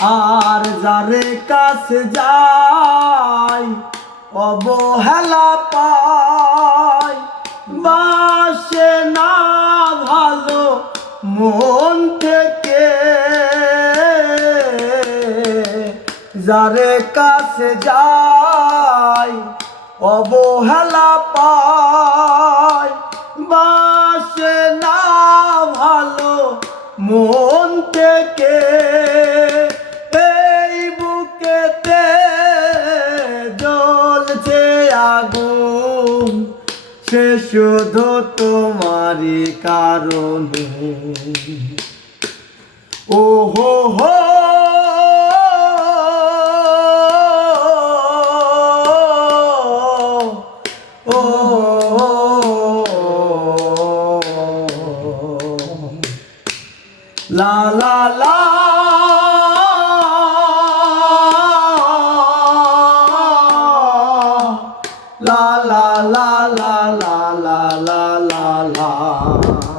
আর যারে কাছে যাই অবহেলা পাই, বাসে না ভালো মন থেকে। যারে কাছে যাই অবহেলা পাই, বাসে না ভালো মন থেকে। এই বুকেতে জ্বলছে আগুন, সে শুধু তোমারই কারণে। ও হো হো ও লা লা লা la la la la la la la la la